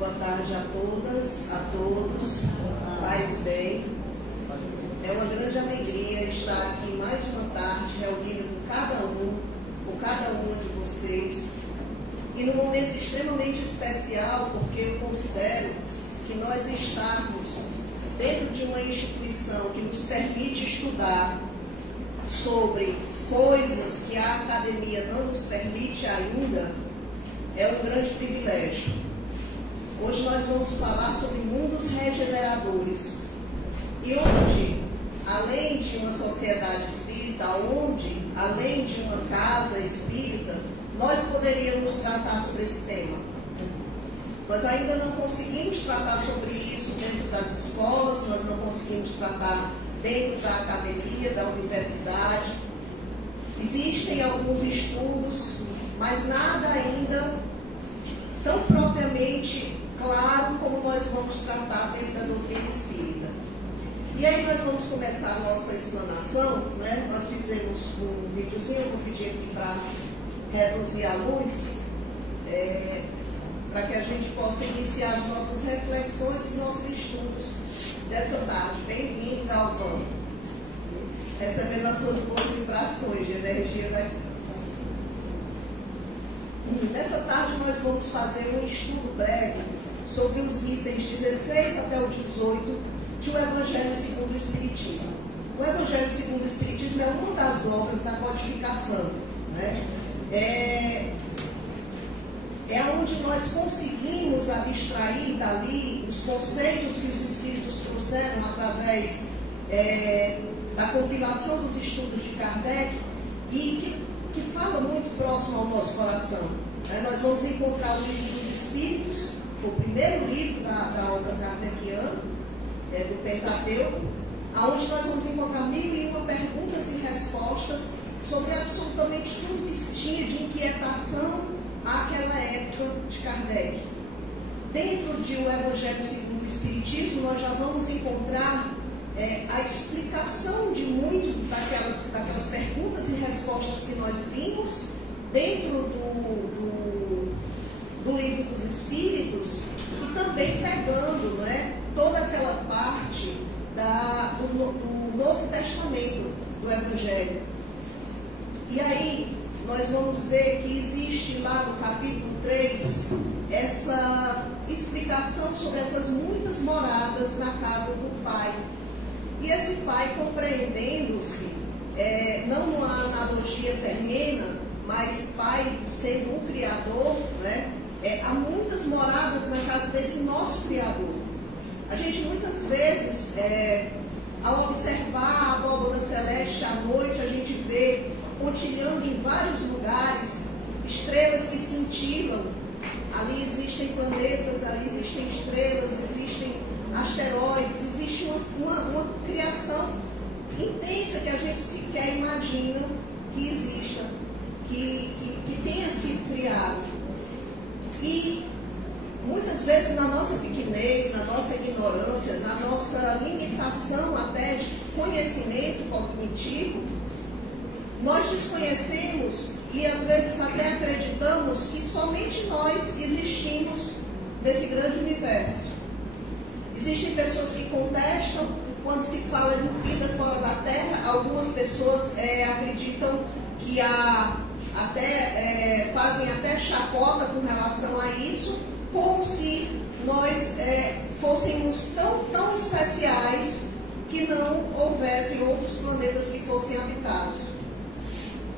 Boa tarde a todas, a todos, paz e bem. É uma grande alegria estar aqui mais uma tarde, reunido com cada um de vocês. E num momento extremamente especial, porque eu considero que nós estamos dentro de uma instituição que nos permite estudar sobre coisas que a academia não nos permite ainda, é um grande privilégio. Hoje nós vamos falar sobre mundos regeneradores. E onde, além de uma sociedade espírita, onde, além de uma casa espírita, nós poderíamos tratar sobre esse tema. Nós ainda não conseguimos tratar sobre isso dentro das escolas, nós não conseguimos tratar dentro da academia, da universidade. Existem alguns estudos, mas nada ainda tão propriamente claro como nós vamos tratar dentro da doutrina espírita. E aí nós vamos começar a nossa explanação, né? Nós fizemos um videozinho, eu vou pedir aqui para reduzir a luz, para que a gente possa iniciar as nossas reflexões, os nossos estudos dessa tarde. Bem-vindo, Galvão. Recebendo as suas boas vibrações de energia daqui. Nessa tarde nós vamos fazer um estudo breve sobre os itens 16 até o 18 de O Evangelho segundo o Espiritismo. O Evangelho segundo o Espiritismo é uma das obras da codificação, né? É onde nós conseguimos abstrair dali os conceitos que os Espíritos trouxeram através da compilação dos estudos de Kardec e que fala muito próximo ao nosso coração. Nós vamos encontrar o Livro dos Espíritos, foi o primeiro livro da obra kardeciana, do Pentateuco, onde nós vamos encontrar 1001 perguntas e respostas sobre absolutamente tudo que se tinha de inquietação àquela época de Kardec. Dentro de O Evangelho segundo o Espiritismo, nós já vamos encontrar a explicação de muitas daquelas perguntas e respostas que nós vimos dentro do Livro dos Espíritos e também pegando, toda aquela parte do Novo Testamento do Evangelho. E aí nós vamos ver que existe lá no capítulo 3 essa explicação sobre essas muitas moradas na casa do Pai. E esse Pai compreendendo-se, não numa analogia terrena, mas Pai sendo o Criador, há muitas moradas na casa desse nosso Criador. A gente muitas vezes, ao observar a abóbora celeste à noite, a gente vê pontilhando em vários lugares estrelas que cintilam. Ali existem planetas, ali existem estrelas, existem asteroides, existe uma criação intensa que a gente sequer imagina que exista, que tenha sido criado. E muitas vezes na nossa pequenez, na nossa ignorância, na nossa limitação até de conhecimento cognitivo, nós desconhecemos e às vezes até acreditamos que somente nós existimos nesse grande universo. Existem pessoas que contestam quando se fala de vida fora da Terra. Algumas pessoas acreditam que fazem até chacota com relação a isso, como se nós fôssemos tão especiais que não houvessem outros planetas que fossem habitados.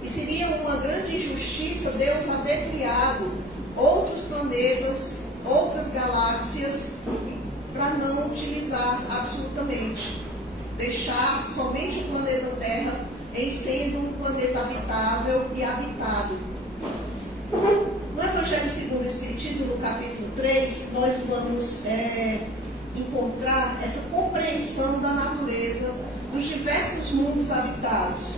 E seria uma grande injustiça Deus haver criado outros planetas, outras galáxias, para não utilizar absolutamente. Deixar somente o planeta Terra em sendo um planeta habitável e habitado. No Evangelho segundo o Espiritismo, no capítulo 3, nós vamos encontrar essa compreensão da natureza dos diversos mundos habitados,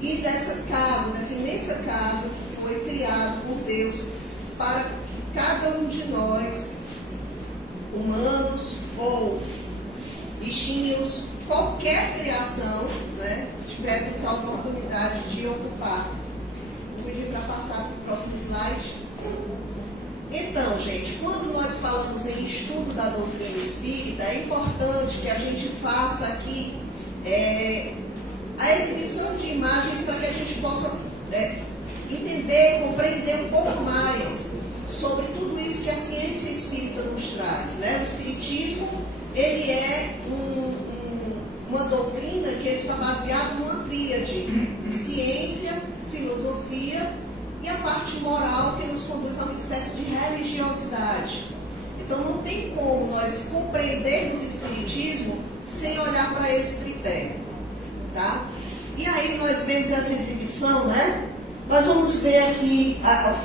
e dessa casa, dessa imensa casa que foi criada por Deus para que cada um de nós, humanos ou bichinhos, qualquer criação, tivéssemos a oportunidade de ocupar. Vou pedir para passar para o próximo slide. Então, gente, quando nós falamos estamos em estudo da doutrina espírita, é importante que a gente faça aqui a exibição de imagens para que a gente possa entender, compreender um pouco mais sobre tudo isso que a ciência espírita nos traz, né? O espiritismo, ele é uma doutrina que ele está baseado numa tríade: ciência, filosofia e a parte moral, que nos conduz a uma espécie de religiosidade. Então não tem como nós compreendermos o espiritismo sem olhar para esse tripé, tá? E aí nós vemos essa exibição, né? Nós vamos ver aqui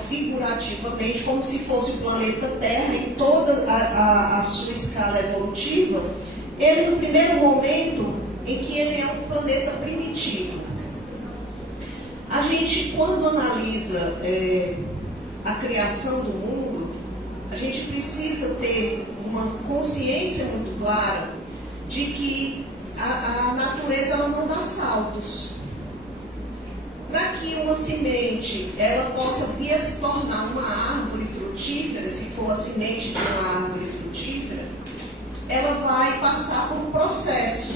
figurativamente como se fosse o planeta Terra em toda a sua escala evolutiva. Ele, no primeiro momento em que ele é um planeta primitivo. A gente, quando analisa a criação do mundo, a gente precisa ter uma consciência muito clara de que a natureza ela não dá saltos. Para que uma semente ela possa vir a se tornar uma árvore frutífera, se for a semente de uma árvore frutífera, ela vai passar por um processo.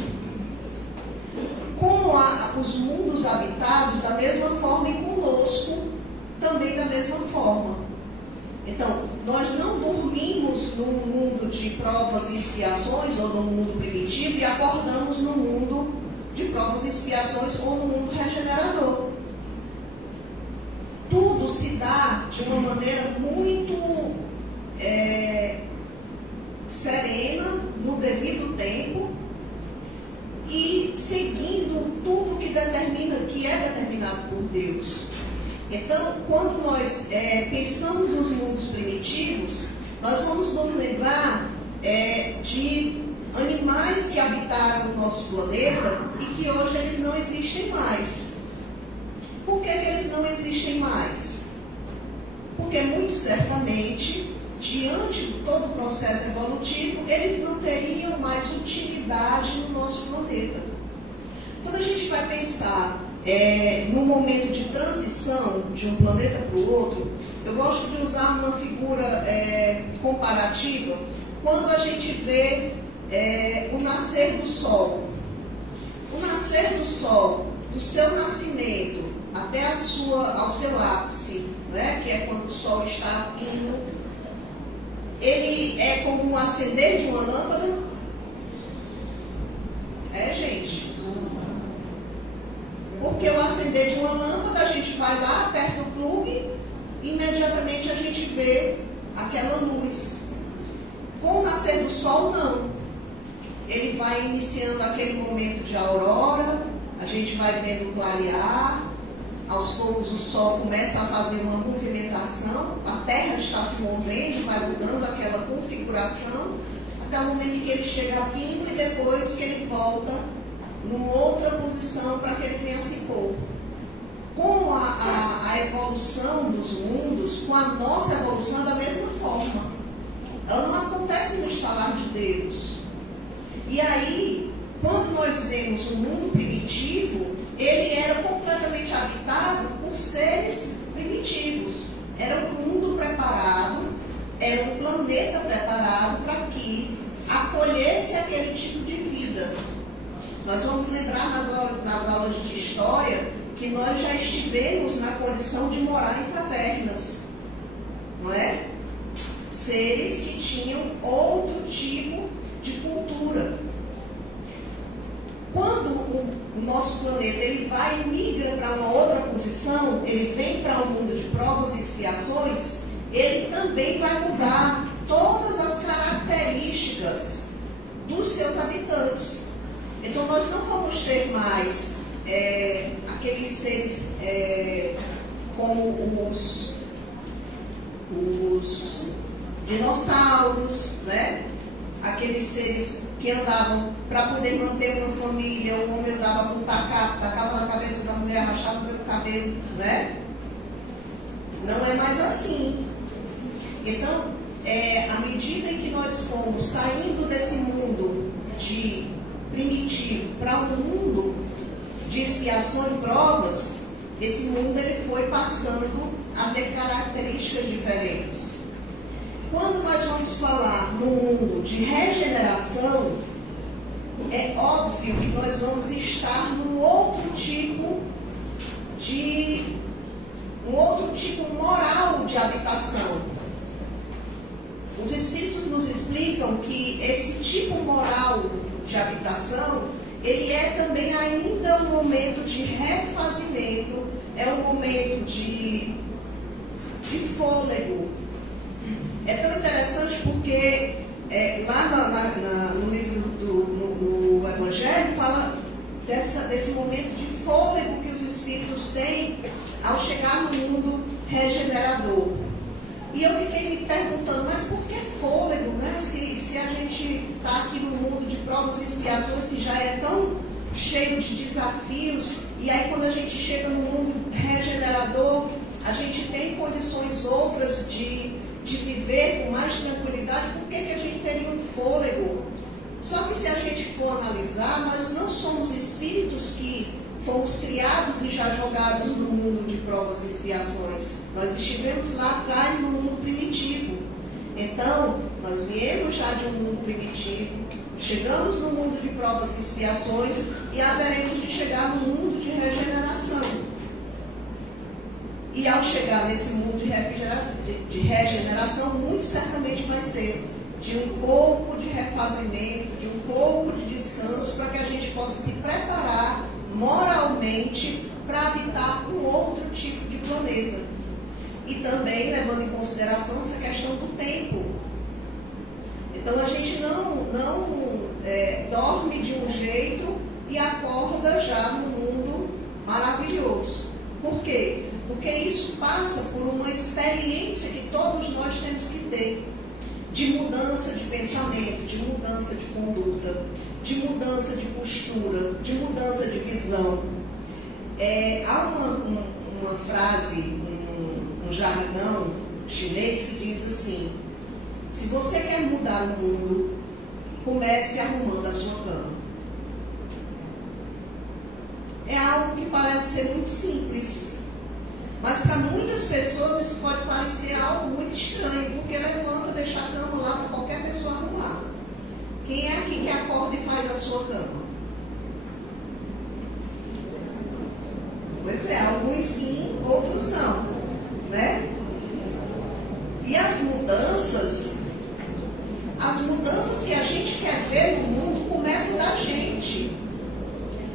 Com os mundos habitados da mesma forma e conosco também da mesma forma. Então, nós não dormimos num mundo de provas e expiações ou num mundo primitivo e acordamos no mundo de provas e expiações ou no mundo regenerador. Tudo se dá de uma maneira muito serena, no devido tempo, e seguindo tudo que é determinado por Deus. Então, quando nós pensamos nos mundos primitivos, nós vamos nos lembrar de animais que habitaram o nosso planeta e que hoje eles não existem mais. Por que eles não existem mais? Porque muito certamente, diante de todo o processo evolutivo, eles não teriam mais utilidade no nosso planeta. Quando a gente vai pensar no momento de transição de um planeta para o outro, eu gosto de usar uma figura comparativa quando a gente vê o nascer do Sol. O nascer do Sol, do seu nascimento até ao seu ápice, né, que é quando o Sol está indo, ele é como um acender de uma lâmpada. Gente. Porque o acender de uma lâmpada, a gente vai lá, aperta o plugue, e imediatamente a gente vê aquela luz. Com o nascer do Sol, não. Ele vai iniciando aquele momento de aurora, a gente vai vendo clarear, aos poucos o Sol começa a fazer uma movimentação, a Terra está se movendo, vai mudando aquela configuração, até o momento em que ele chega a vindo e depois que ele volta numa outra posição para que ele venha a se pôr. Com a evolução dos mundos, com a nossa evolução é da mesma forma. Ela não acontece no estalar de dedos. E aí, quando nós vemos o mundo primitivo, ele era completamente habitado por seres primitivos. Era um mundo preparado, era um planeta preparado para que acolhesse aquele tipo de vida. Nós vamos lembrar nas aulas de história que nós já estivemos na condição de morar em cavernas, não é? Seres que tinham outro tipo de cultura. Quando o nosso planeta ele vai e migra para uma outra posição, ele vem para um mundo de provas e expiações, ele também vai mudar todas as características dos seus habitantes. Então nós não vamos ter mais aqueles seres como os dinossauros, né? Aqueles seres que andavam para poder manter uma família, o homem andava com tacapo, tacava na cabeça da mulher, arrastava pelo cabelo, né? Não é mais assim. Então, à medida em que nós fomos saindo desse mundo de primitivo para um mundo de expiação e provas, esse mundo ele foi passando a ter características diferentes. Quando nós vamos falar no mundo de regeneração, é óbvio que nós vamos estar num outro tipo moral de habitação. Os Espíritos nos explicam que esse tipo moral de habitação, ele é também ainda um momento de refazimento, é um momento de fôlego. É tão interessante porque lá no livro no Evangelho fala desse momento de fôlego que os Espíritos têm ao chegar no mundo regenerador. E eu fiquei me perguntando, mas por que fôlego, né? Se a gente está aqui no mundo de provas e expiações que já é tão cheio de desafios, e aí quando a gente chega no mundo regenerador, a gente tem condições outras de viver com mais tranquilidade, por que a gente teria um fôlego? Só que se a gente for analisar, nós não somos espíritos que fomos criados e já jogados no mundo de provas e expiações. Nós estivemos lá atrás no mundo primitivo. Então, nós viemos já de um mundo primitivo, chegamos no mundo de provas e expiações e haveremos de chegar no mundo de regeneração. E ao chegar nesse mundo de regeneração, muito certamente vai ser de um pouco de refazimento, de um pouco de descanso, para que a gente possa se preparar moralmente para habitar um outro tipo de planeta. E também levando em consideração essa questão do tempo. Então a gente não dorme de um jeito e acorda já no mundo maravilhoso. Por quê? Porque isso passa por uma experiência que todos nós temos que ter, de mudança de pensamento, de mudança de conduta, de mudança de postura, de mudança de visão. Há uma frase, um jargão chinês que diz assim: se você quer mudar o mundo, comece arrumando a sua cama. É algo que parece ser muito simples, mas para muitas pessoas isso pode parecer algo muito estranho, porque levanta, deixa a cama lá para qualquer pessoa arrumar. Quem é aqui que acorda e faz a sua cama? Pois é, alguns sim, outros não, né? E as mudanças que a gente quer ver no mundo começam da gente.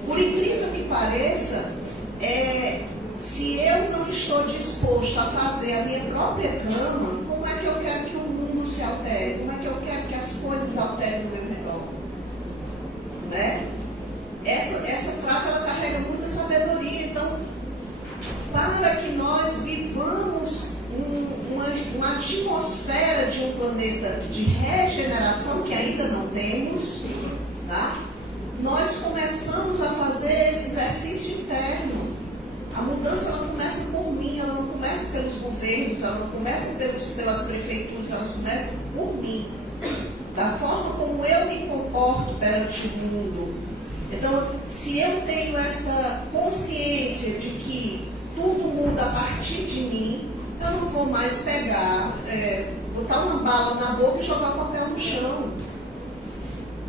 Por incrível que pareça, se eu não estou disposto a fazer a minha própria cama, como é que eu quero que o mundo se altere? Como é que eu quero que as coisas alterem no meu redor? Né? Essa frase ela carrega muita sabedoria. Então, para que nós vivamos uma atmosfera de um planeta de regeneração, que ainda não temos, tá? Nós começamos a fazer esse exercício interno. A mudança ela começa por mim, ela não começa pelos governos, ela não começa pelas prefeituras, ela começa por mim. Da forma como eu me comporto perante o mundo. Então, se eu tenho essa consciência de que tudo muda a partir de mim, eu não vou mais pegar, botar uma bala na boca e jogar papel no chão.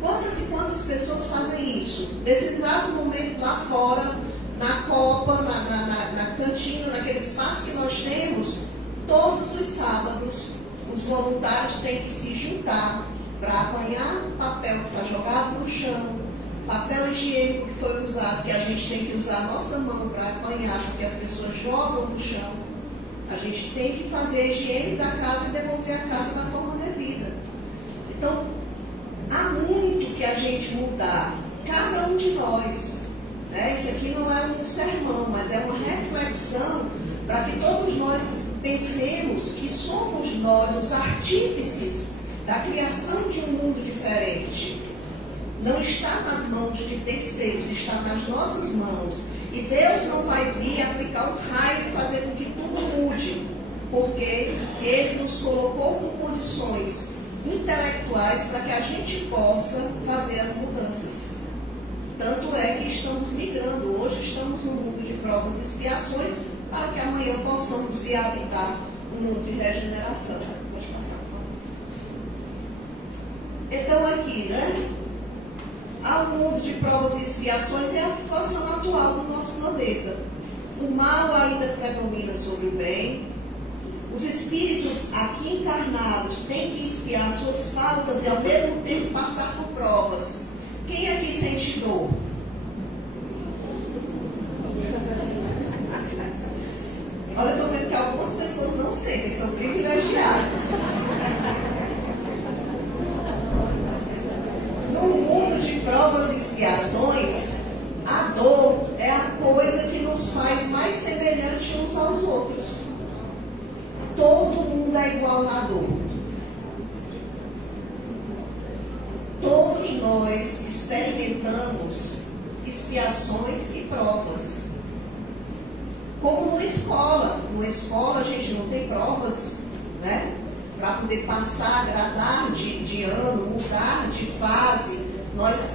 Quantas e quantas pessoas fazem isso? Nesse exato momento lá fora, na copa, na cantina, naquele espaço que nós temos, todos os sábados, os voluntários têm que se juntar para apanhar o papel que está jogado no chão, papel higiênico que foi usado, que a gente tem que usar a nossa mão para apanhar, porque as pessoas jogam no chão. A gente tem que fazer a higiene da casa e devolver a casa da forma devida. Então, há muito que a gente mudar, cada um de nós. Né? Isso aqui não é um sermão, mas é uma reflexão para que todos nós pensemos que somos nós os artífices da criação de um mundo diferente. Não está nas mãos de terceiros, está nas nossas mãos. E Deus não vai vir aplicar um raio e fazer com que tudo mude, porque Ele nos colocou com condições intelectuais para que a gente possa fazer as mudanças. Tanto é que estamos migrando. Hoje estamos no mundo de provas e expiações para que amanhã possamos vir habitar um mundo de regeneração. Pode passar, por favor. Então aqui, né? Há um mundo de provas e expiações, é a situação atual do nosso planeta. O mal ainda predomina sobre o bem. Os espíritos aqui encarnados têm que expiar suas faltas e ao mesmo tempo passar por provas. Quem aqui sente dor? Olha, eu estou vendo que algumas pessoas não sentem, são privilegiadas. No mundo de provas e expiações, a dor é a coisa que nos faz mais semelhantes uns aos outros. Todo mundo é igual na dor. Todos nós experimentamos expiações e provas. Como numa escola. Numa escola a gente não tem provas, né? Para poder passar, gradar de ano, mudar de fase. Nós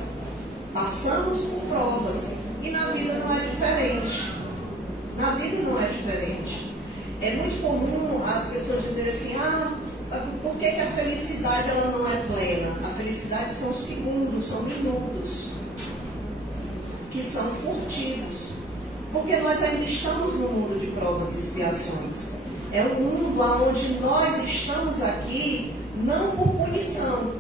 passamos por provas. E na vida não é diferente. Na vida não é diferente. É muito comum as pessoas dizerem assim, por que a felicidade ela não é plena? A felicidade são segundos, são minutos, que são furtivos. Porque nós ainda estamos no mundo de provas e expiações. É um mundo onde nós estamos aqui não por punição.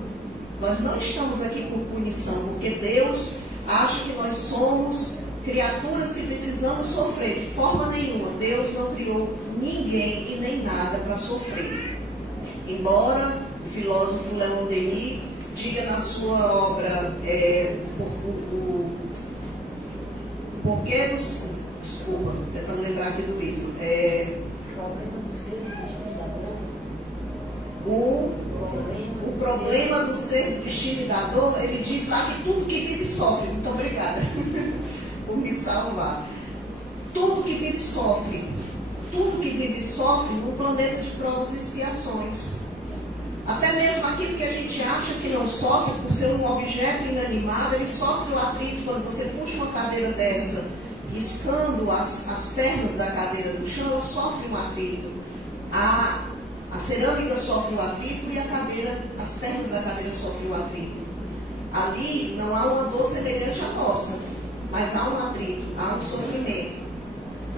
Nós não estamos aqui por punição, porque Deus acha que nós somos criaturas que precisamos sofrer. De forma nenhuma, Deus não criou ninguém e nem nada para sofrer. Embora o filósofo Leon Denis diga na sua obra o porquê dos... Desculpa, tentando lembrar aqui do livro. O problema do ser do destino e da dor, ele diz lá que tudo que vive sofre. Muito obrigada por me salvar. Tudo que vive sofre. Tudo que vive sofre no planeta de provas e expiações. Até mesmo aquilo que a gente acha que não sofre, por ser um objeto inanimado, ele sofre o atrito quando você puxa uma cadeira dessa, riscando as pernas da cadeira do chão, ela sofre um atrito. A cerâmica sofre o atrito e as pernas da cadeira sofrem o atrito. Ali não há uma dor semelhante à nossa, mas há um atrito, há um sofrimento,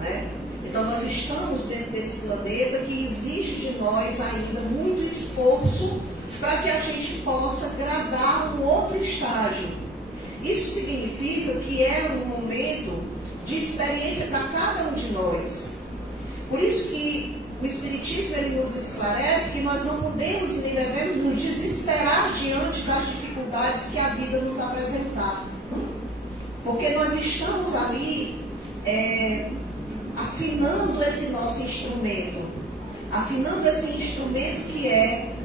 né? Então nós estamos dentro desse planeta que exige de nós ainda muito esforço para que a gente possa gradar um outro estágio. Isso significa que é um momento de experiência para cada um de nós. Por isso que o Espiritismo ele nos esclarece que nós não podemos nem devemos nos desesperar diante das dificuldades que a vida nos apresentar. Porque nós estamos ali afinando esse nosso instrumento. Afinando esse instrumento que é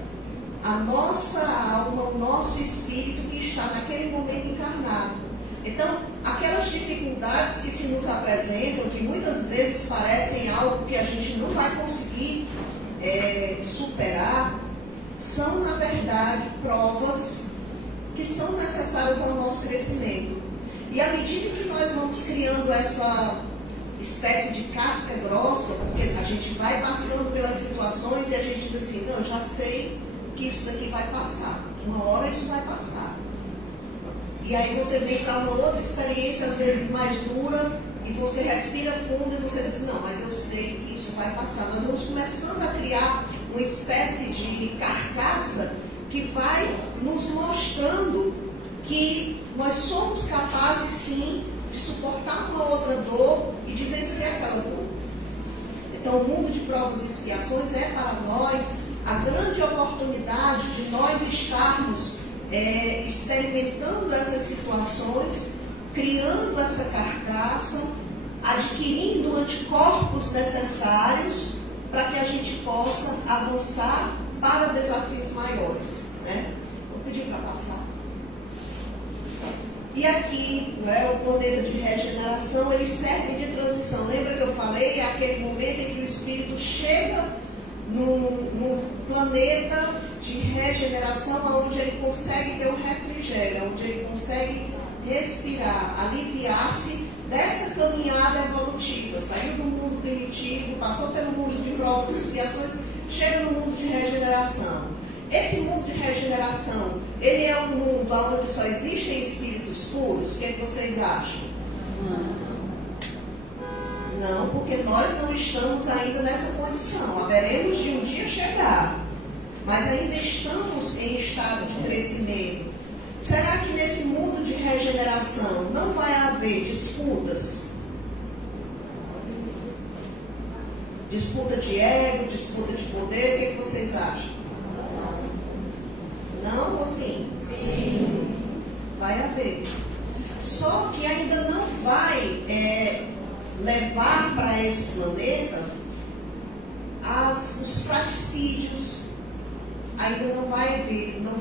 a nossa alma, o nosso espírito que está naquele momento encarnado. Então, aquelas dificuldades que se nos apresentam, que muitas vezes parecem algo que a gente não vai conseguir superar, são, na verdade, provas que são necessárias ao nosso crescimento. E à medida que nós vamos criando essa espécie de casca grossa, porque a gente vai passando pelas situações e a gente diz assim, não, eu já sei que isso daqui vai passar. Uma hora isso vai passar. E aí você vem para uma outra experiência, às vezes mais dura, e você respira fundo e você diz, não, mas eu sei que isso vai passar. Nós vamos começando a criar uma espécie de carcaça que vai nos mostrando que nós somos capazes, sim, de suportar uma outra dor e de vencer aquela dor. Então, o mundo de provas e expiações é para nós a grande oportunidade de nós estarmos experimentando essas situações, criando essa carcaça, adquirindo anticorpos necessários para que a gente possa avançar para desafios maiores, né? Vou pedir para passar. E aqui, né, o planeta de regeneração, ele serve de transição. Lembra que eu falei? É aquele momento em que o espírito chega no planeta de regeneração, onde ele consegue ter um refrigério, onde ele consegue respirar, aliviar-se dessa caminhada evolutiva. Saiu do mundo primitivo, passou pelo mundo de provas e expiações, chega no mundo de regeneração. Esse mundo de regeneração Ele é um mundo onde só existem espíritos puros? O que é que vocês acham? Não, porque nós não estamos ainda nessa condição. Haveremos de um dia chegar, mas ainda estamos em estado de crescimento. Será que nesse mundo de regeneração não vai haver disputas? Disputa de ego, disputa de poder, o que vocês acham? Não ou sim? Sim. Vai haver. Só que ainda não vai levar para esse planeta os fratricídios. Ainda não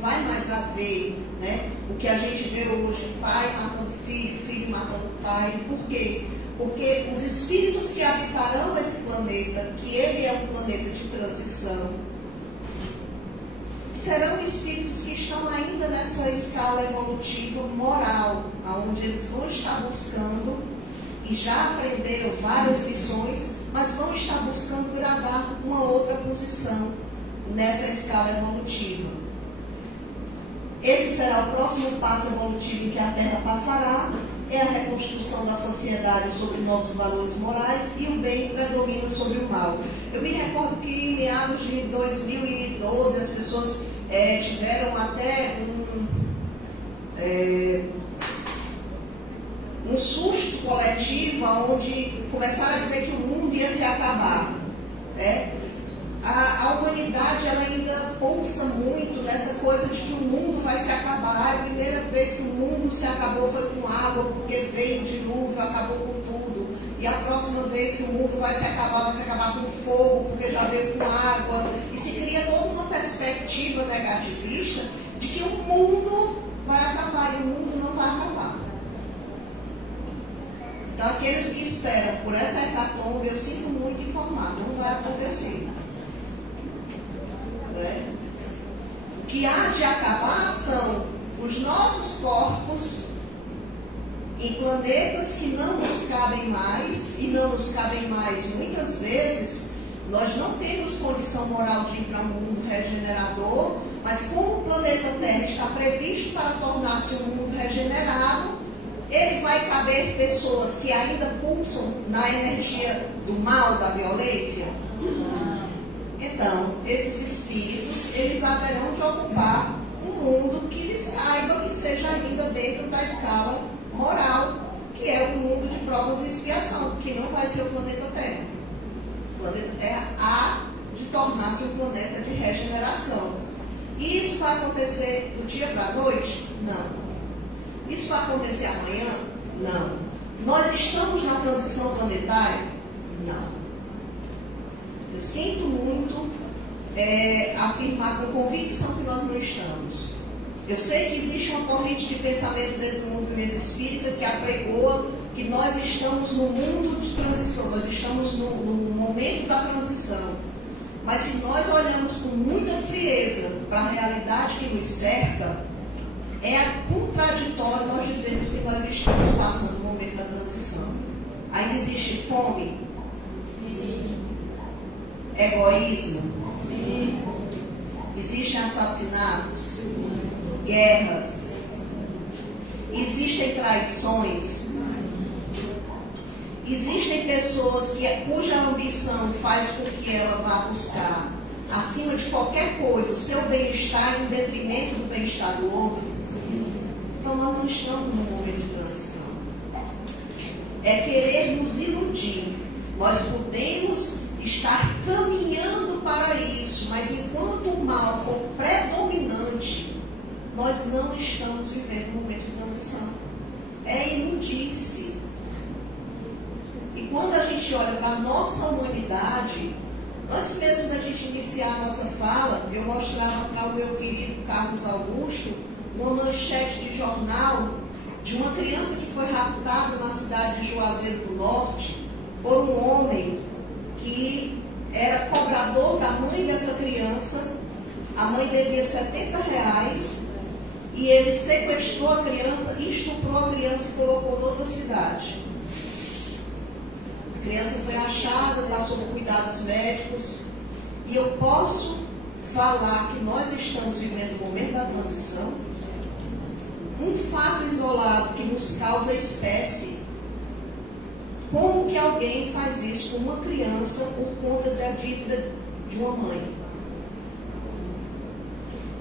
vai mais haver, né, o que a gente vê hoje, pai matando filho, filho matando pai. Por quê? Porque os espíritos que habitarão esse planeta, que ele é um planeta de transição, serão espíritos que estão ainda nessa escala evolutiva moral, onde eles vão estar buscando, e já aprenderam várias lições, mas vão estar buscando gradar uma outra posição nessa escala evolutiva. Esse será o próximo passo evolutivo em que a Terra passará, é a reconstrução da sociedade sobre novos valores morais, e o bem predomina sobre o mal. Eu me recordo que em meados de 2012 as pessoas tiveram até um susto coletivo, onde começaram a dizer que o mundo ia se acabar. A humanidade ela ainda pulsa muito nessa coisa de que o mundo vai se acabar. A primeira vez que o mundo se acabou foi com água, porque veio o dilúvio, acabou com tudo. E a próxima vez que o mundo vai se acabar com fogo, porque já veio com água. E se cria toda uma perspectiva negativista de que o mundo vai acabar e o mundo não vai acabar. Então aqueles que esperam por essa hecatombe, eu sinto muito informar, não vai acontecer. O que há de acabar são os nossos corpos em planetas que não nos cabem mais, e não nos cabem mais muitas vezes. Nós não temos condição moral de ir para um mundo regenerador, mas como o planeta Terra está previsto para tornar-se um mundo regenerado, ele vai caber pessoas que ainda pulsam na energia do mal, da violência. Então, esses espíritos, eles haverão de ocupar um mundo que lhes caiba, que seja ainda dentro da escala moral, que é o mundo de provas e expiação, que não vai ser o planeta Terra. O planeta Terra há de tornar-se um planeta de regeneração. E isso vai acontecer do dia para a noite? Não. Isso vai acontecer amanhã? Não. Nós estamos na transição planetária? Não. Eu sinto muito afirmar com convicção que nós não estamos. Eu sei que existe uma corrente de pensamento dentro do movimento espírita que apregoa que nós estamos no mundo de transição, nós estamos no momento da transição. Mas se nós olhamos com muita frieza para a realidade que nos cerca, é contraditório nós dizermos que nós estamos passando o momento da transição. Ainda existe fome? Egoísmo? Sim. Existem assassinatos? Sim. Guerras? Existem traições? Existem pessoas cuja ambição faz com que ela vá buscar, acima de qualquer coisa, o seu bem-estar em detrimento do bem-estar do outro? Então nós não estamos num momento de transição. É querer nos iludir. Nós podemos estar caminhando para isso, mas enquanto o mal for predominante, nós não estamos vivendo um momento de transição. É iludir-se. E quando a gente olha para a nossa humanidade, antes mesmo da gente iniciar a nossa fala, eu mostrava para o meu querido Carlos Augusto uma manchete de jornal de uma criança que foi raptada na cidade de Juazeiro do Norte por um homem que era cobrador da mãe dessa criança. A mãe devia R$70 e ele sequestrou a criança, estuprou a criança e colocou em outra cidade. A criança foi achada, está sob cuidados médicos, e eu posso falar que nós estamos vivendo o momento da transição, um fato isolado que nos causa espécie. Como que alguém faz isso com uma criança por conta da dívida de uma mãe?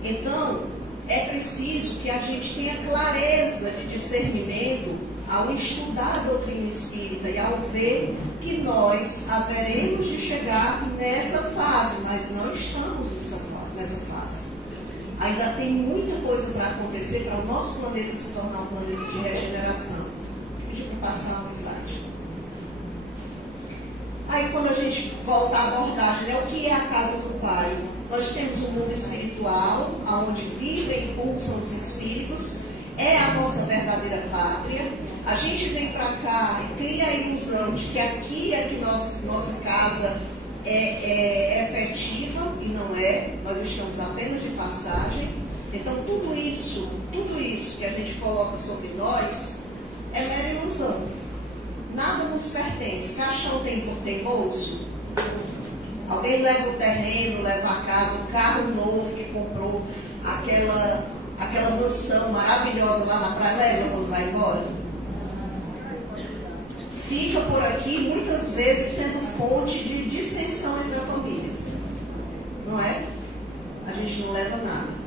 Então, é preciso que a gente tenha clareza de discernimento ao estudar a doutrina espírita e ao ver que nós haveremos de chegar nessa fase, mas não estamos nessa fase. Ainda tem muita coisa para acontecer para o nosso planeta se tornar um planeta de regeneração. Deixa eu passar um slide. Aí quando a gente volta à abordagem, né, o que é a casa do Pai? Nós temos um mundo espiritual, onde vivem e pulsam os espíritos, é a nossa verdadeira pátria. A gente vem para cá e cria a ilusão de que aqui é que nossa casa é efetiva, e não é, nós estamos apenas de passagem. Então tudo isso que a gente coloca sobre nós é mera ilusão. Nada nos pertence. Caixão tem bolso? Alguém leva o terreno, leva a casa, o carro novo que comprou, aquela mansão maravilhosa lá na praia, leva quando vai embora? Fica por aqui, muitas vezes sendo fonte de dissensão entre a família. Não é? A gente não leva nada.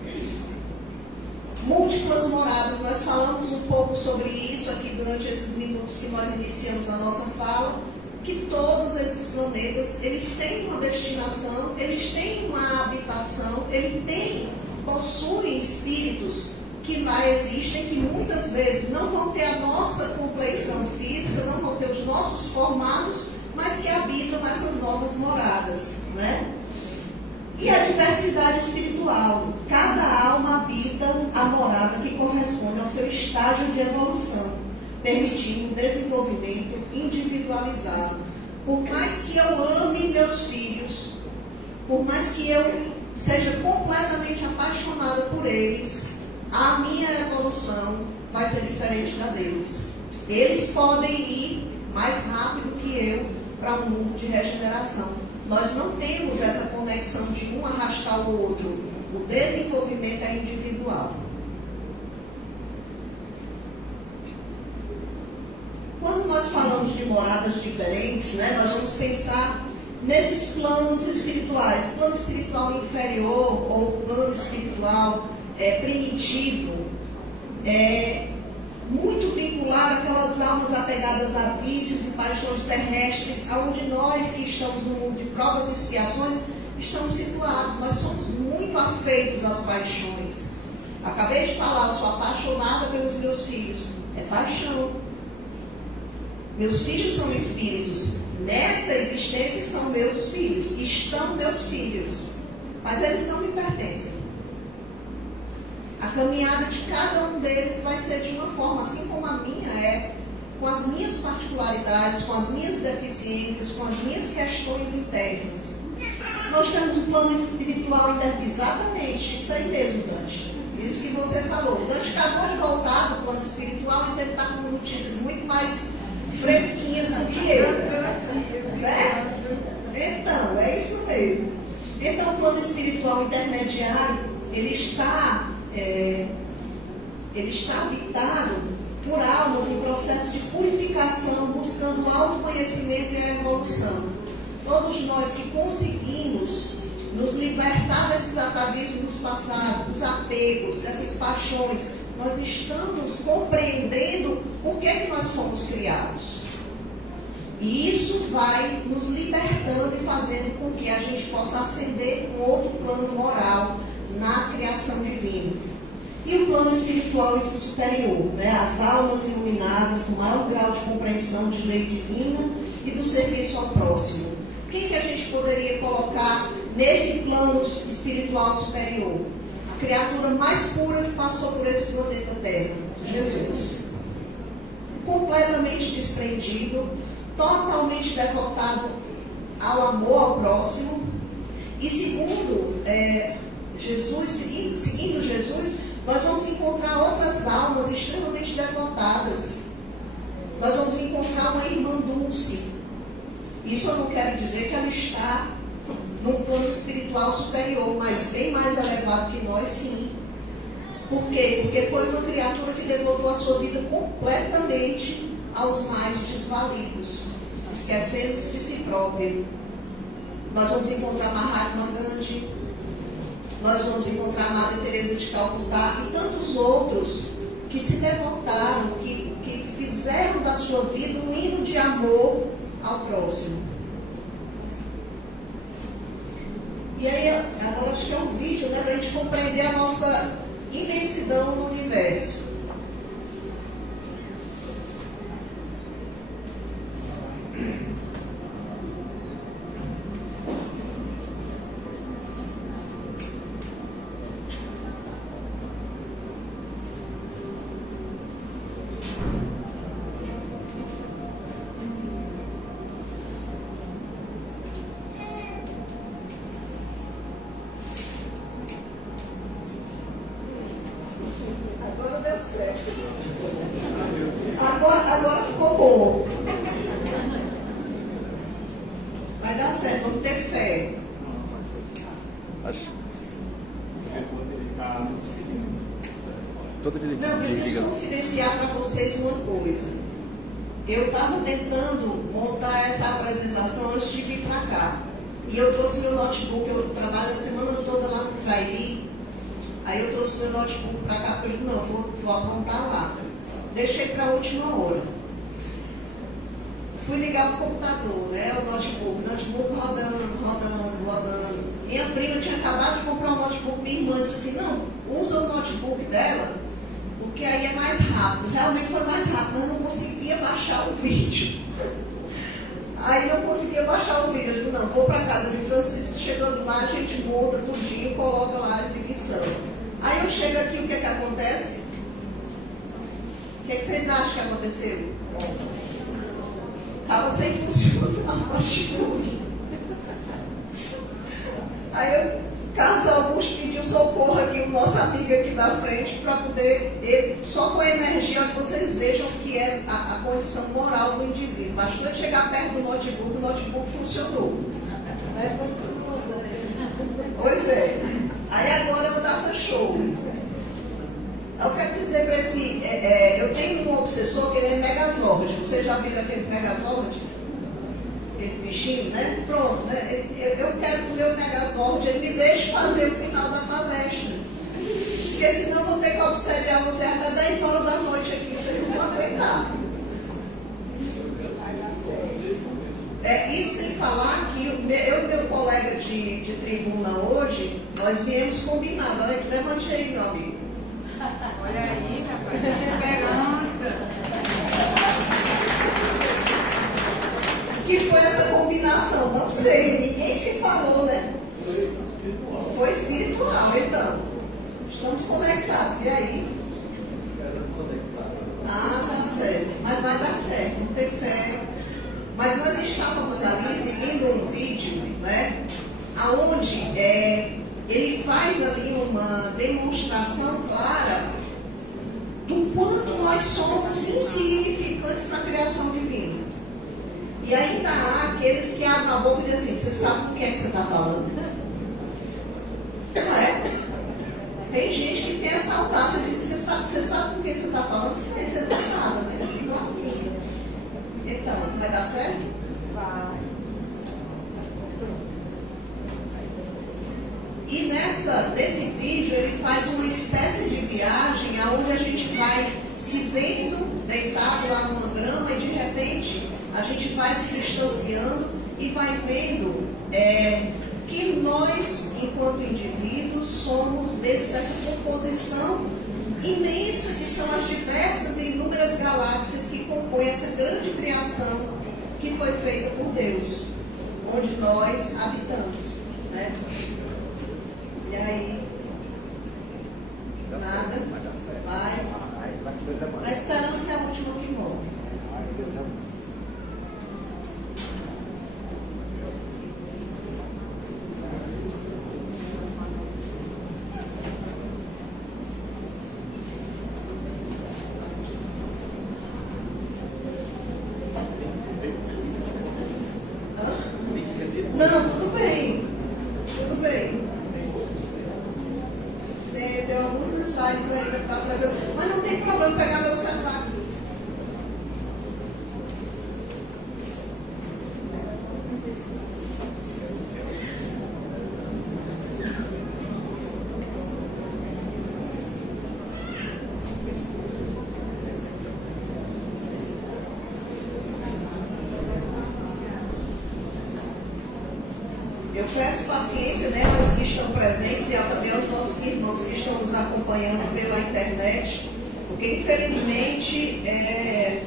Múltiplas moradas, nós falamos um pouco sobre isso aqui durante esses minutos que nós iniciamos a nossa fala, que todos esses planetas, eles têm uma destinação, eles têm uma habitação, possuem espíritos que lá existem, que muitas vezes não vão ter a nossa compleição física, não vão ter os nossos formatos, mas que habitam essas novas moradas, né? E a diversidade espiritual. Cada alma habita a morada que corresponde ao seu estágio de evolução, permitindo um desenvolvimento individualizado. Por mais que eu ame meus filhos, por mais que eu seja completamente apaixonada por eles, a minha evolução vai ser diferente da deles. Eles podem ir mais rápido que eu para um mundo de regeneração. Nós não temos essa conexão de um arrastar o outro. O desenvolvimento é individual. Quando nós falamos de moradas diferentes, né, nós vamos pensar nesses planos espirituais. Plano espiritual inferior ou plano espiritual primitivo, muito vinculado àquelas almas apegadas a vícios e paixões terrestres, onde nós que estamos no mundo de provas e expiações, estamos situados. Nós somos muito afeitos às paixões. Acabei de falar, eu sou apaixonada pelos meus filhos. É paixão. Meus filhos são espíritos. Nessa existência são meus filhos. Estão meus filhos. Mas eles não me pertencem. A caminhada de cada um deles vai ser de uma forma, assim como a minha é, com as minhas particularidades, com as minhas deficiências, com as minhas questões internas. Nós temos um plano espiritual interno, exatamente, isso aí mesmo, Dante. Isso que você falou. O Dante acabou de voltar do plano espiritual, então ele está com notícias muito mais fresquinhas do que eu. Né? Então, é isso mesmo. Então, o plano espiritual intermediário, ele está habitado por almas em processo de purificação, buscando o autoconhecimento e a evolução. Todos nós que conseguimos nos libertar desses atavismos passados, dos apegos, dessas paixões, nós estamos compreendendo por que nós fomos criados. E isso vai nos libertando e fazendo com que a gente possa ascender um outro plano moral na criação divina. E o plano espiritual superior, né? As almas iluminadas com maior grau de compreensão de lei divina e do serviço ao próximo. Quem que a gente poderia colocar nesse plano espiritual superior? A criatura mais pura que passou por esse planeta Terra, Jesus. Completamente desprendido, totalmente devotado ao amor ao próximo. E seguindo Jesus, nós vamos encontrar outras almas extremamente devotadas. Nós vamos encontrar uma irmã Dulce. Isso eu não quero dizer que ela está num plano espiritual superior, mas bem mais elevado que nós, sim. Por quê? Porque foi uma criatura que devotou a sua vida completamente aos mais desvalidos, esquecendo-se de si próprio. Nós vamos encontrar Mahatma Gandhi, nós vamos encontrar a Madre Teresa de Calcutá e tantos outros que se devotaram, que fizeram da sua vida um hino de amor ao próximo. E aí, agora acho que é um vídeo, né, para a gente compreender a nossa imensidão no universo. Agora deu certo. Agora ficou bom. Vai dar certo, vamos ter fé. Não, preciso confidenciar para vocês uma coisa. Eu estava tentando montar essa apresentação antes de vir para cá. E eu trouxe meu notebook, eu trabalho a semana toda lá no Trairi. Aí eu trouxe meu notebook para cá, porque não, vou apontar lá. Deixei para a última hora. Fui ligar o computador, né, o notebook rodando. Minha prima tinha acabado de comprar um notebook, minha irmã disse assim, não, usa o notebook dela, porque aí é mais rápido. Realmente foi mais rápido, mas eu não conseguia baixar o vídeo. Aí não conseguia baixar o vídeo. Eu digo, não, vou para casa de Francisco, chegando lá, a gente monta tudinho e coloca lá a exibição. Aí eu chego aqui, o que é que acontece? O que é que vocês acham que aconteceu? Estava sem funcionar o notebook. Aí Carlos Augusto pediu socorro aqui, o nosso amigo aqui da frente, para poder, só com a energia, que vocês vejam que é a condição moral do indivíduo. Bastou ele chegar perto do notebook, o notebook funcionou. Pois é. Aí agora é o data show. Eu quero dizer para esse... eu tenho um obsessor que ele é Megazord. Vocês já viram aquele Megazord? Aquele bichinho, né? Pronto, né? Eu quero que o meu Megazord ele me deixe fazer o final da palestra. Porque senão eu vou ter que observar você até 10 horas da noite aqui. Vocês não vão aguentar. E sem falar que eu e meu colega de tribuna hoje, nós viemos combinados. Olha, levante aí, meu amigo. Olha aí, rapaz, esperança. Que foi essa combinação? Não sei, ninguém se falou, né? Foi espiritual, então. Estamos conectados, e aí? Tá certo. Mas vai dar certo, não tem fé. Mas nós estávamos ali seguindo um vídeo, né? Onde ele faz ali uma demonstração clara do quanto nós somos insignificantes na criação divina. E ainda há aqueles que abrem a boca e dizem assim, você sabe com quem é que você está falando? Não é? Tem gente que tem essa audácia de dizer, você sabe com quem você está falando? Sim, você não está nada, né? Igual a mim. Então, vai dar certo? Vai. E nesse vídeo ele faz uma espécie de viagem onde a gente vai se vendo deitado lá numa grama e de repente a gente vai se distanciando e vai vendo que nós, enquanto indivíduos, somos dentro dessa composição imensa que são as diversas e inúmeras galáxias que compõem essa grande criação que foi feita por Deus, onde nós habitamos, né? E aí, nada, vai. A esperança é a última que morre. Não, tudo bem. slides ainda para apresentar. Mas não tem problema pegar meu celular aqui. Eu peço paciência, né, aos que estão presentes e também aos nossos irmãos que estão nos acompanhando pela internet, porque infelizmente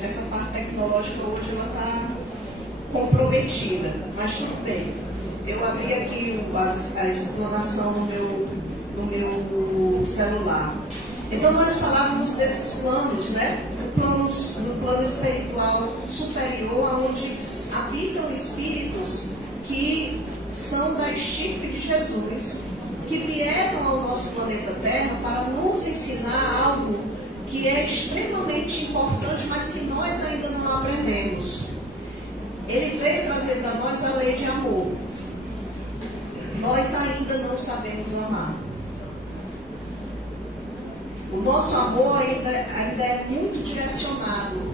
essa parte tecnológica hoje ela está comprometida, mas tudo bem. Eu abri aqui a explanação no meu celular. Então nós falávamos desses planos, né? No plano espiritual superior, onde habitam espíritos que são da estirpe de Jesus, que vieram ao nosso planeta Terra para nos ensinar algo que é extremamente importante, mas que nós ainda não aprendemos. Ele veio trazer para nós a lei de amor. Nós ainda não sabemos amar. O nosso amor ainda é muito direcionado.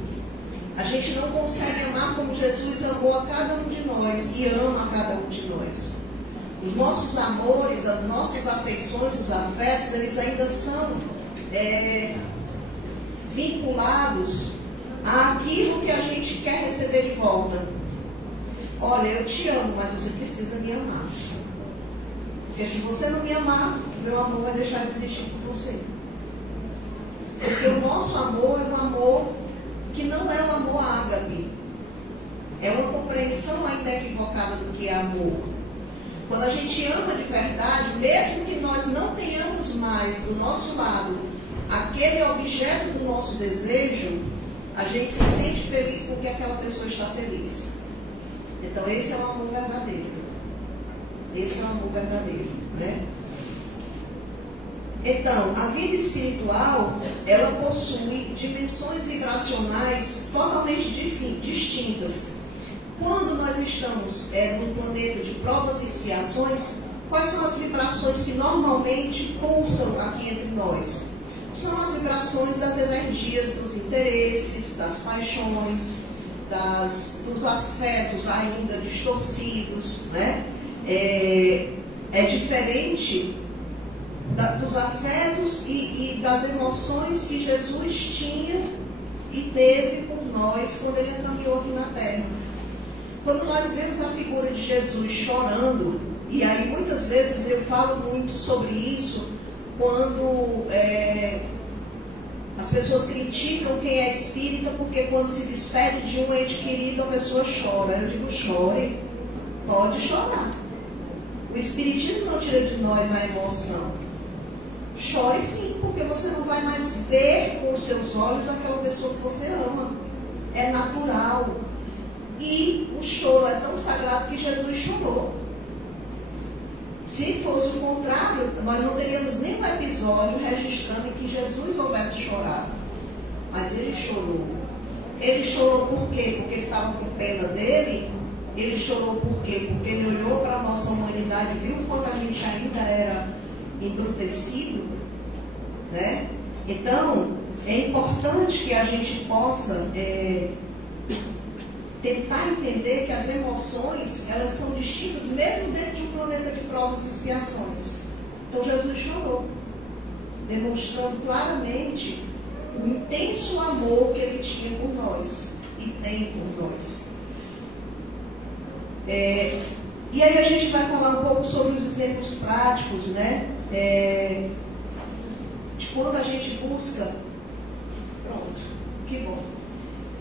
A gente não consegue amar como Jesus amou a cada um de nós e ama a cada um de nós. Os nossos amores, as nossas afeições, os afetos, eles ainda são vinculados àquilo que a gente quer receber de volta. Olha, eu te amo, mas você precisa me amar. Porque se você não me amar, meu amor vai deixar de existir por você. Porque o nosso amor é um amor que não é um amor ágape. É uma compreensão ainda equivocada do que é amor. Quando a gente ama de verdade, mesmo que nós não tenhamos mais do nosso lado aquele objeto do nosso desejo, a gente se sente feliz porque aquela pessoa está feliz. Então esse é o amor verdadeiro. Esse é o amor verdadeiro, né? Então, a vida espiritual, ela possui dimensões vibracionais totalmente distintas. Quando nós estamos num planeta de provas e expiações, quais são as vibrações que normalmente pulsam aqui entre nós? São as vibrações das energias, dos interesses, das paixões, dos afetos ainda distorcidos, né? É diferente dos afetos e das emoções que Jesus tinha e teve por nós quando ele caminhou aqui na Terra. Quando nós vemos a figura de Jesus chorando, e aí muitas vezes eu falo muito sobre isso, quando as pessoas criticam quem é espírita, porque quando se despede de um ente querido, a pessoa chora. Eu digo, chore, pode chorar. O espiritismo não tira de nós a emoção. Chore sim, porque você não vai mais ver com os seus olhos aquela pessoa que você ama. É natural. E o choro é tão sagrado que Jesus chorou. Se fosse o contrário, nós não teríamos nenhum episódio registrando em que Jesus houvesse chorado. Mas ele chorou. Ele chorou por quê? Porque ele estava com pena dele? Ele chorou por quê? Porque ele olhou para a nossa humanidade e viu o quanto a gente ainda era embrutecido, né? Então, é importante que a gente possa tentar entender que as emoções, elas são distintas mesmo dentro de um planeta de provas e expiações. Então Jesus chorou, demonstrando claramente o intenso amor que ele tinha por nós e tem por nós. E aí a gente vai falar um pouco sobre os exemplos práticos, né? De quando a gente busca, pronto, que bom.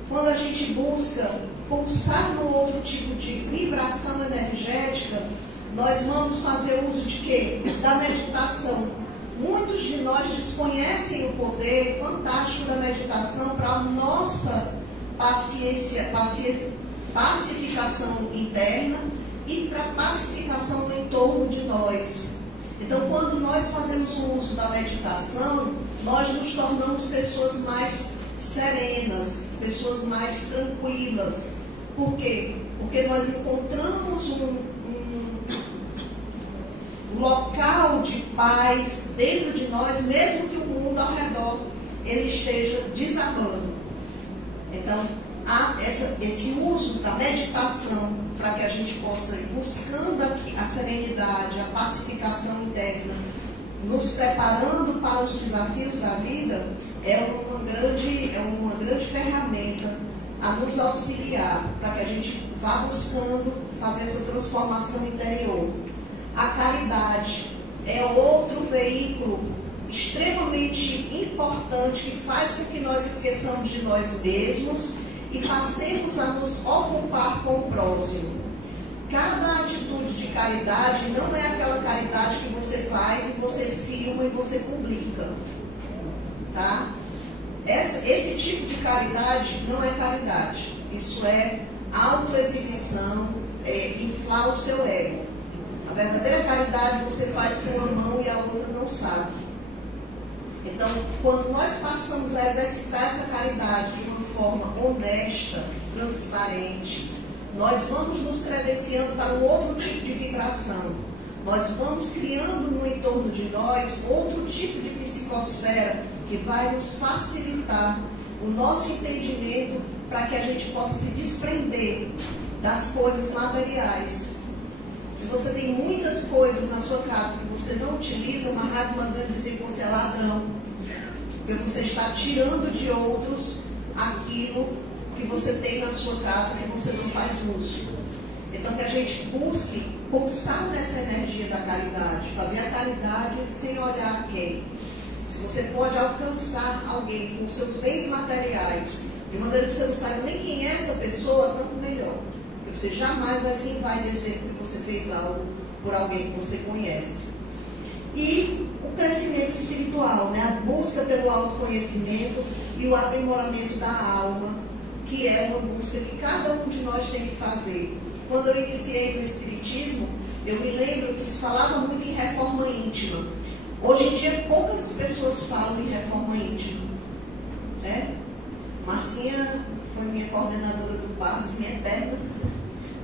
Quando a gente busca pulsar no outro tipo de vibração energética, nós vamos fazer uso de quê? Da meditação. Muitos de nós desconhecem o poder fantástico da meditação para a nossa pacificação interna e para a pacificação no entorno de nós. Então, quando nós fazemos o uso da meditação, nós nos tornamos pessoas mais serenas, pessoas mais tranquilas. Por quê? Porque nós encontramos um local de paz dentro de nós, mesmo que o mundo ao redor ele esteja desabando. Então, há esse uso da meditação para que a gente possa ir buscando aqui a serenidade, a pacificação interna, nos preparando para os desafios da vida, é uma grande ferramenta a nos auxiliar para que a gente vá buscando fazer essa transformação interior. A caridade é outro veículo extremamente importante que faz com que nós esqueçamos de nós mesmos e passemos a nos ocupar com o próximo. Cada atitude de caridade não é aquela caridade que você faz e você filma e você publica, tá? Esse tipo de caridade não é caridade. Isso é autoexibição, inflar o seu ego. A verdadeira caridade você faz com uma mão e a outra não sabe. Então, quando nós passamos a exercitar essa caridade de uma forma honesta, transparente, nós vamos nos credenciando para um outro tipo de vibração. Nós vamos criando no entorno de nós outro tipo de psicosfera que vai nos facilitar o nosso entendimento para que a gente possa se desprender das coisas materiais. Se você tem muitas coisas na sua casa que você não utiliza, uma rádio mandando dizer que você é ladrão, porque você está tirando de outros aquilo que você tem na sua casa que você não faz uso. Então que a gente busque pulsar nessa energia da caridade, fazer a caridade sem olhar a quem. Se você pode alcançar alguém com seus bens materiais, de maneira que você não saiba nem quem é essa pessoa, tanto melhor. Porque você jamais vai se envaidecer porque você fez algo por alguém que você conhece. E o crescimento espiritual, né? A busca pelo autoconhecimento e o aprimoramento da alma, que é uma busca que cada um de nós tem que fazer. Quando eu iniciei no Espiritismo, eu me lembro que se falava muito em reforma íntima. Hoje em dia, poucas pessoas falam em reforma íntima, né? Marcinha foi minha coordenadora do passe, minha eterna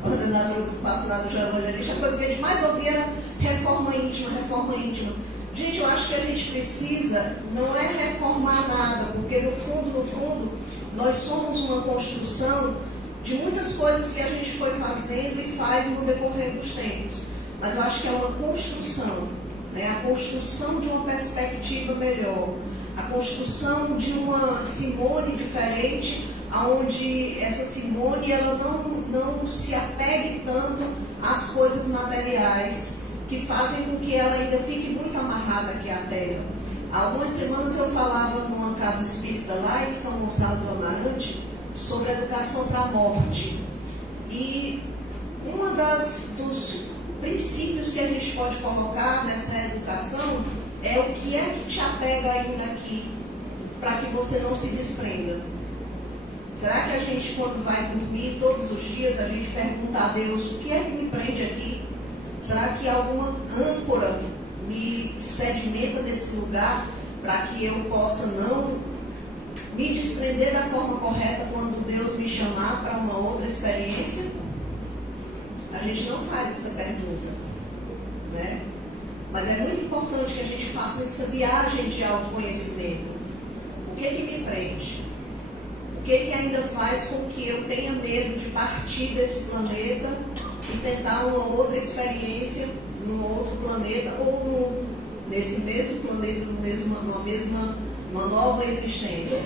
coordenadora do passe lá do João Evangelista. A coisa que a gente mais ouvia era reforma íntima, reforma íntima. Gente, eu acho que a gente precisa, não é reformar nada, porque no fundo, nós somos uma construção de muitas coisas que a gente foi fazendo e faz no decorrer dos tempos. Mas eu acho que é uma construção, né? A construção de uma perspectiva melhor, a construção de uma Simone diferente, onde essa Simone ela não se apegue tanto às coisas materiais, que fazem com que ela ainda fique muito amarrada aqui à terra. Há algumas semanas eu falava numa casa espírita lá em São Gonçalo do Amarante sobre educação para a morte. E um dos princípios que a gente pode colocar nessa educação é o que é que te apega ainda aqui, para que você não se desprenda. Será que a gente, quando vai dormir todos os dias, a gente pergunta a Deus, o que é que me prende aqui? Será que alguma âncora me sedimenta desse lugar para que eu possa não me desprender da forma correta quando Deus me chamar para uma outra experiência? A gente não faz essa pergunta, né? Mas é muito importante que a gente faça essa viagem de autoconhecimento. O que me prende? O que ainda faz com que eu tenha medo de partir desse planeta e tentar uma outra experiência num outro planeta ou nesse mesmo planeta, numa nova existência?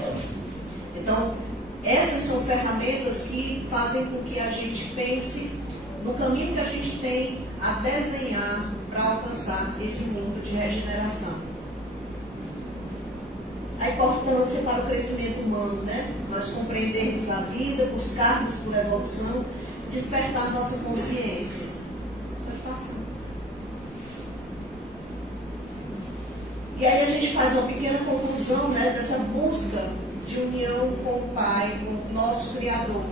Então, essas são ferramentas que fazem com que a gente pense no caminho que a gente tem a desenhar para alcançar esse mundo de regeneração. A importância para o crescimento humano, né? Nós compreendermos a vida, buscarmos por evolução, despertar nossa consciência. Pode passar. E aí a gente faz uma pequena conclusão, né, dessa busca de união com o Pai, com o nosso Criador.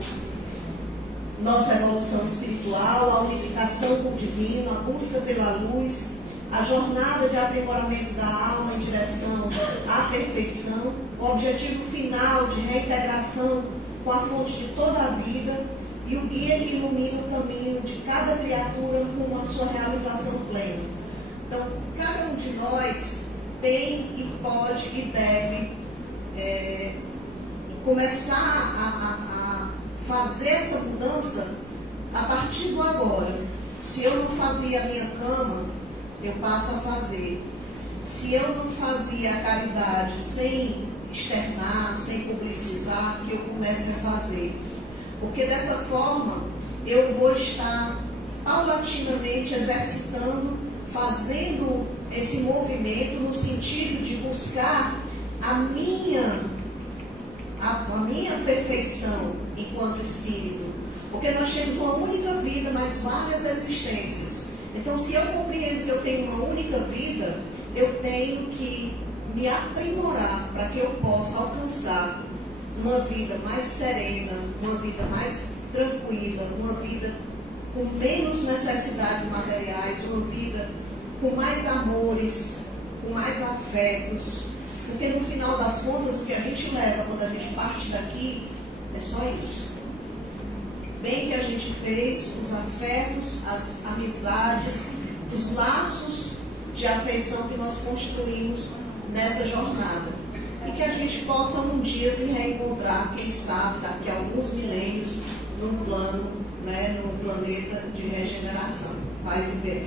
Nossa evolução espiritual, a unificação com o divino, a busca pela luz, a jornada de aprimoramento da alma em direção à perfeição, o objetivo final de reintegração com a fonte de toda a vida e o guia que ilumina o caminho de cada criatura com a sua realização plena. Então, cada um de nós tem e pode e deve começar a fazer essa mudança a partir do agora. Se eu não fazia a minha cama, eu passo a fazer. Se eu não fazia a caridade sem externar, sem publicizar, que eu comece a fazer. Porque dessa forma eu vou estar paulatinamente exercitando, fazendo esse movimento no sentido de buscar a minha perfeição enquanto espírito. Porque nós temos uma única vida, mas várias existências. Então, se eu compreendo que eu tenho uma única vida, eu tenho que me aprimorar para que eu possa alcançar uma vida mais serena, uma vida mais tranquila, uma vida com menos necessidades materiais, uma vida com mais amores, com mais afetos. Porque no final das contas, o que a gente leva quando a gente parte daqui é só isso. Bem que a gente fez, os afetos, as amizades, os laços de afeição que nós construímos nessa jornada. E que a gente possa um dia se reencontrar, quem sabe, daqui a alguns milênios, num plano, num planeta de regeneração. Paz e bem.